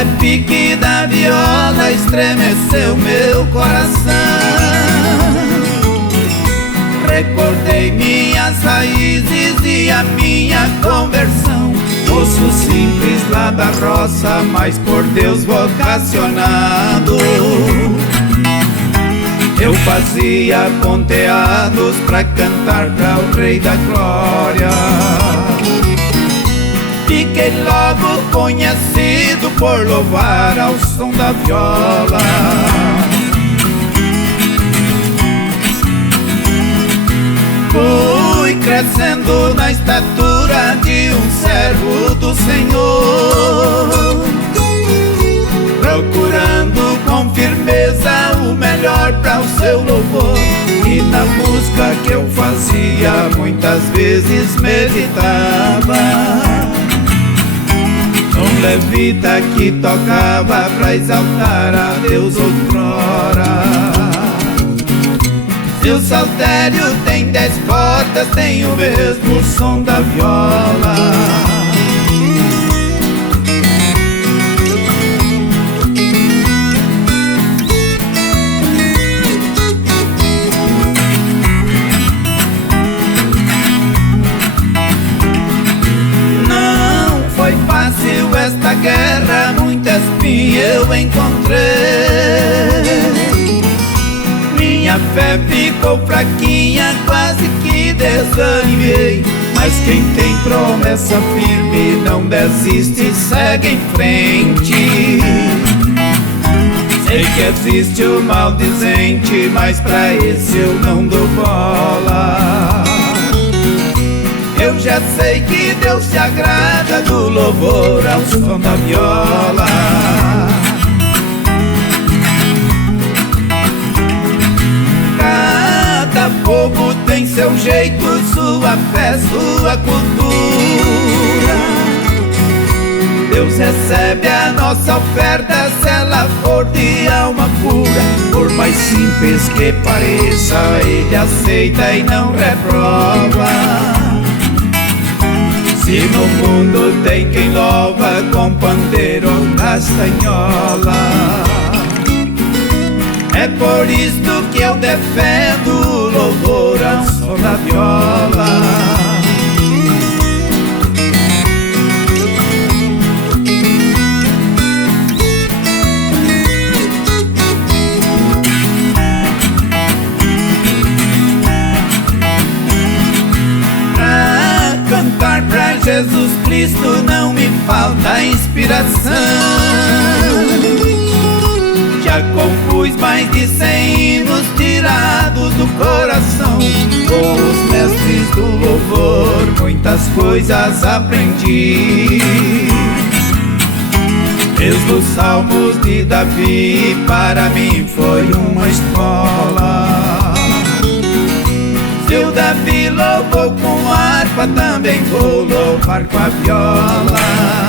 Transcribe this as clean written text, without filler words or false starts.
repique da viola estremeceu meu coração. Recordei minhas raízes e a minha conversão. Moço simples lá da roça, mas por Deus vocacionado. Eu fazia ponteados pra cantar pra o Rei da Glória. Fiquei logo conhecido por louvar ao som da viola. Fui crescendo na estatura de um servo do Senhor, procurando com firmeza o melhor para o seu louvor. E na música que eu fazia muitas vezes meditava um levita que tocava pra exaltar a Deus outrora. Seu saltério tem 10 cordas, tem o mesmo som da viola. Não foi fácil esta guerra, muita espinha eu encontrei. Minha fé ficou fraquinha, quase que desanimei. Mas quem tem promessa firme não desiste e segue em frente. Sei que existe o maldizente, mas pra esse eu não dou bola. Eu já sei que Deus se agrada do louvor ao som da viola. Cada povo tem seu jeito, sua fé, sua cultura. Deus recebe a nossa oferta se ela for de alma pura. Por mais simples que pareça, Ele aceita e não reprova. Se no mundo tem quem louva com pandeiro ou castanhola, é por isto que eu defendo o louvor ao som da viola. Pra cantar pra Jesus Cristo não me falta inspiração. Já compus mais de 100 hinos tirados do coração. Com os mestres do louvor muitas coisas aprendi. Mesmo os salmos de Davi para mim foi uma escola. Se o Davi louvou com harpa, também vou louvar com a viola.